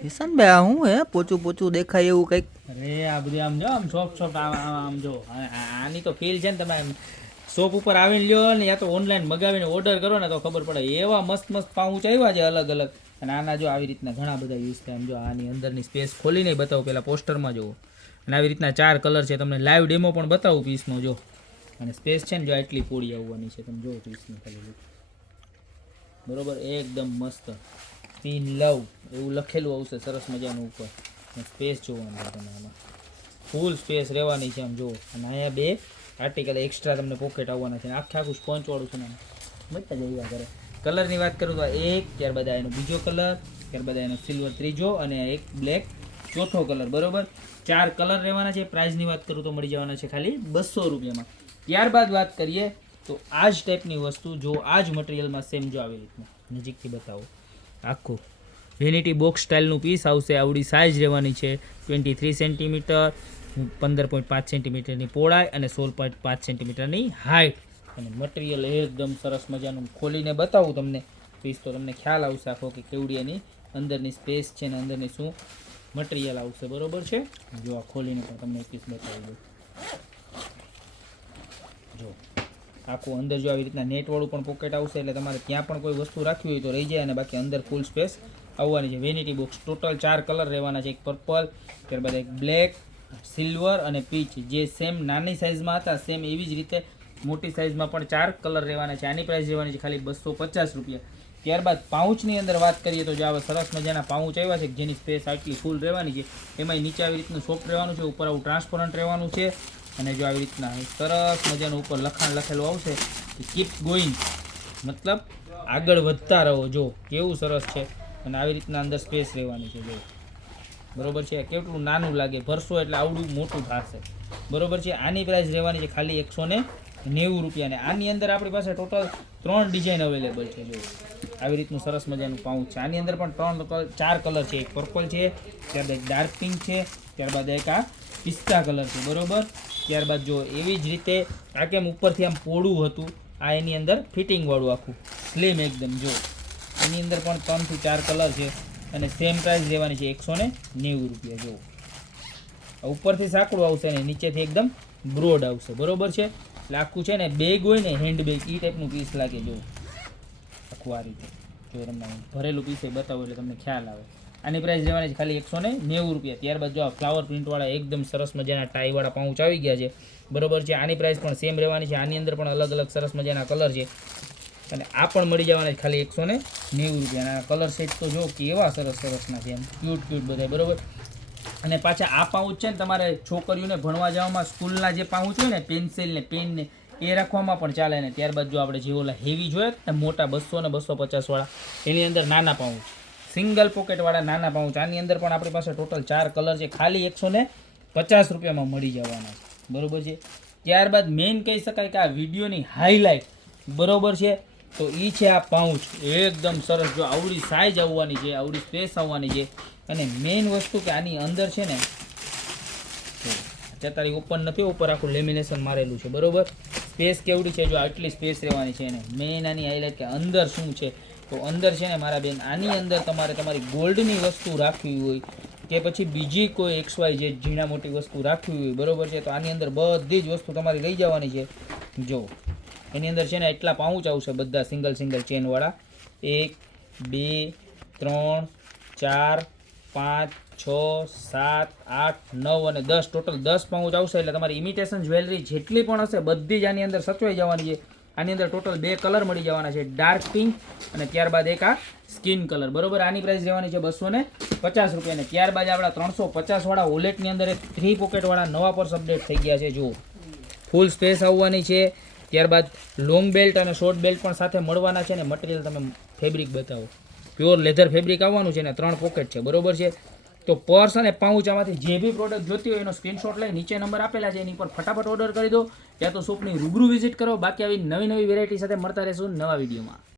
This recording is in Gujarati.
કિશનભાઈ આ હું હે પોચું પોચું દેખાય એવું કંઈક? અરે આ બધું આમ જો આમ સોફ્ટ સોફ્ટ આમ જો આની તો ફીલ છે ને, તમે શોપ ઉપર આવીને લ્યો ને યા તો ઓનલાઈન મગાવીને ઓર્ડર કરો ને તો ખબર પડે. એવા મસ્ત મસ્ત પાઉચ આવ્યા છે અલગ અલગ. અને આના જો આવી રીતના ઘણા બધા યુઝ થાય. આમ જો આની અંદરની સ્પેસ ખોલીને બતાવું, પહેલાં પોસ્ટરમાં જોવો. અને આવી રીતના 4 કલર છે, તમને લાઈવ ડેમો પણ બતાવું પીસનો જો. અને સ્પેસ છે ને જો આટલી પોળી આવવાની છે, તમે જો પીસની ખાલી બરોબર, એકદમ મસ્ત પીન લવ એવું લખેલું આવશે સરસ મજાનું ઉપર. સ્પેસ જોવાનું છે તમે આમાં, ફૂલ સ્પેસ રહેવાની છે આમ જુઓ. અને અહીંયા 2 આર્ટિકલ એક્સ્ટ્રા તમને પોકેટ આવવાના છે. આખે આખું સ્પંચવાળું છે ને, મજા જ આવ્યા કરે. કલરની વાત કરું તો એક, ત્યારબાદ એનો બીજો કલર, ત્યારબાદ એનો સિલ્વર ત્રીજો અને એક બ્લેક ચોથો કલર. બરોબર, 4 કલર રહેવાના છે. પ્રાઇસની વાત કરું તો મળી જવાના છે ખાલી 200 રૂપિયામાં. ત્યારબાદ વાત કરીએ તો આ જ ટાઈપની વસ્તુ જો આ જ મટીરિયલમાં સેમ જો આવી રીતના નજીકથી બતાવો. આખું વેનિટી બોક્સ સ્ટાઇલનું પીસ આવશે. આવડી સાઇઝ રહેવાની છે 23 સેન્ટીમીટર, 15.5 સેન્ટીમીટરની પહોળાઈ અને 16.5 સેન્ટીમીટરની હાઇટ. અને મટીરિયલ એકદમ સરસ મજાનું. ખોલીને બતાવું તમને પીસ તો તમને ખ્યાલ આવશે આખો કે કેવડી એની અંદરની સ્પેસ છે ને અંદરની શું મટીરિયલ આવશે. બરોબર છે, જો આ ખોલીને પણ તમને પીસ બતાવી દઉં. જો આખું અંદર જો આવી રીતના નેટવાળું પણ પોકેટ આવશે, એટલે તમારે ત્યાં પણ કોઈ વસ્તુ રાખવી હોય તો રહી જાય. અને બાકી અંદર ફૂલ સ્પેસ આવવાની છે. વેનિટી બોક્સ ટોટલ 4 કલર રહેવાના છે. એક પર્પલ, ત્યારબાદ એક બ્લેક, સિલ્વર અને પીચ. જે સેમ નાની સાઇઝમાં હતા સેમ એવી જ રીતે મોટી સાઇઝમાં પણ 4 કલર રહેવાના છે. આની પ્રાઇસ રહેવાની છે ખાલી 250 રૂપિયા. ત્યારબાદ પાઉચની અંદર વાત કરીએ તો જો આવા સરસ મજાના પાઉચ આવ્યા છે જેની સ્પેસ આટલી ફૂલ રહેવાની છે. એમાં નીચે આવી રીતનું સોફ્ટ રહેવાનું છે, ઉપર આવું ટ્રાન્સપરન્ટ રહેવાનું છે. અને જો આવી રીતના સરસ મજાનું ઉપર લખાણ લખેલું આવશે કે કીપ્સ ગોઈંગ, મતલબ આગળ વધતા રહો. જો કેવું સરસ છે. અને આવી રીતના અંદર સ્પેસ રહેવાની છે જો. બરોબર છે, કેટલું નાનું લાગે, ભરશો એટલે આવડું મોટું થશે. બરોબર છે, આની પ્રાઇસ રહેવાની છે ખાલી 190 રૂપિયા. અને આની અંદર આપણી પાસે ટોટલ 3 ડિઝાઇન અવેલેબલ છે. જો આવી રીતનું સરસ મજાનું પાઉચ છે. આની અંદર પણ 4 કલર છે. એક પર્પલ છે, ત્યારબાદ એક ડાર્ક પિંક છે, ત્યારબાદ એક આ પિસ્તા કલર છે. બરોબર, ત્યારબાદ જો એવી જ રીતે આ કેમ ઉપરથી આમ પોળું હતું, આ એની અંદર ફિટિંગ વાળું આખું સ્લીમ એકદમ. જો એની અંદર પણ 3 થી 4 કલર છે. અને સેમ પ્રાઇસ રહેવાની છે 190 રૂપિયા. જો ઉપરથી સાંકડું આવશે ને નીચેથી એકદમ બ્રોડ આવશે. બરોબર છે, એટલે આખું છે ને બેગ હોય ને હેન્ડ બેગ એ ટાઈપનું પીસ લાગે. જો આખું આ રીતે જો તમને ભરેલું પીસ બતાવો એટલે તમને ખ્યાલ આવે. આની પ્રાઇસ રહેવાની છે ખાલી 190 રૂપિયા. ત્યારબાદ જો આ ફ્લાવર પ્રિન્ટવાળા એકદમ સરસ મજાના ટાઈવાળા પાઉચ આવી ગયા છે. બરોબર છે, આની પ્રાઇસ પણ સેમ રહેવાની છે. આની અંદર પણ અલગ અલગ સરસ મજાના કલર છે. અને આ પણ મળી જવાના છે ખાલી 190 રૂપિયા. આ કલર સેટ તો જો કેવા સરસ સરસના છે, એમ ક્યુટ ક્યુટ બધા. બરોબર, અને પાછા આ પાઉચ છે ને તમારે છોકરીઓને ભણવા જવામાં સ્કૂલના જે પાઉચ હોય ને પેન્સિલ ને પેન ને એ રાખવામાં પણ ચાલે ને. ત્યારબાદ જો આપણે જે ઓલા હેવી જોઈએ ને મોટા 200 ને 250 વાળા, એની અંદર નાના પાઉચ, સિંગલ પોકેટવાળા નાના પાઉચ. આની અંદર પણ આપણી પાસે ટોટલ 4 કલર છે. ખાલી 150 રૂપિયામાં મળી જવાના છે. બરોબર છે, ત્યારબાદ મેઇન કહી શકાય કે આ વિડીયોની હાઈલાઇટ બરોબર છે તો એ છે આ પાઉચ. એકદમ સરસ, જો આવડી સાઇઝ આવવાની છે, આવડી સ્પેસ આવવાની છે. અને મેઇન વસ્તુ કે આની અંદર છે ને ચતારી ઓપન નથી, ઉપર આખું લેમિનેશન મારેલું છે. બરોબર, સ્પેસ કેવડી છે જો આટલી સ્પેસ રહેવાની છે. ને મેઇન આની હાઈલાઇટ કે અંદર શું છે તો અંદર છે ને મારા બેન આની અંદર તમારે તમારી ગોલ્ડની વસ્તુ રાખવી હોય કે પછી બીજી કોઈ XY જે ઝીણા મોટી વસ્તુ રાખવી હોય, બરોબર છે, તો આની અંદર બધી જ વસ્તુ તમારી લઈ જવાની છે. જો એની અંદર છે ને એટલા પાઉચ આવશે બધા સિંગલ સિંગલ ચેનવાળા. 1 2 3 4 5 6 7 8 9 અને 10, ટોટલ 10 પાઉચ આવશે. એટલે તમારી ઇમિટેશન જ્વેલરી જેટલી પણ હશે બધી જ આની અંદર સચવાઈ જવાની છે. આની અંદર ટોટલ 2 કલર મળી જવાના છે, ડાર્ક પિંક અને ત્યારબાદ એક આ સ્કિન કલર. બરોબર, આની પ્રાઇસ રહેવાની છે 250 રૂપિયા. અને ત્યારબાદ આપણા 350 વાળા વોલેટની અંદર એક 3 પોકેટ વાળા નવા પર્સ અપડેટ થઈ ગયા છે. જુઓ ફૂલ સ્પેસ આવવાની છે. ત્યારબાદ લોંગ બેલ્ટ અને શોર્ટ બેલ્ટ પણ સાથે મળવાના છે. ને મટીરિયલ તમે ફેબ્રિક બતાવો, પ્યોર લેધર ફેબ્રિક આવવાનું છે. ને 3 પોકેટ છે. બરોબર છે, તો પર્સ અને પાઉચ આમાંથી જે બી પ્રોડક્ટ જોતી હોય એનો સ્ક્રીનશોટ લઈ નીચે નંબર આપેલા છે એની પર ફટાફટ ઓર્ડર કરી દો, યા તો શોપની રૂબરૂ વિઝિટ કરો. બાકી આવી નવી નવી વેરાયટી સાથે મળતા રહેશું નવા વિડીયોમાં.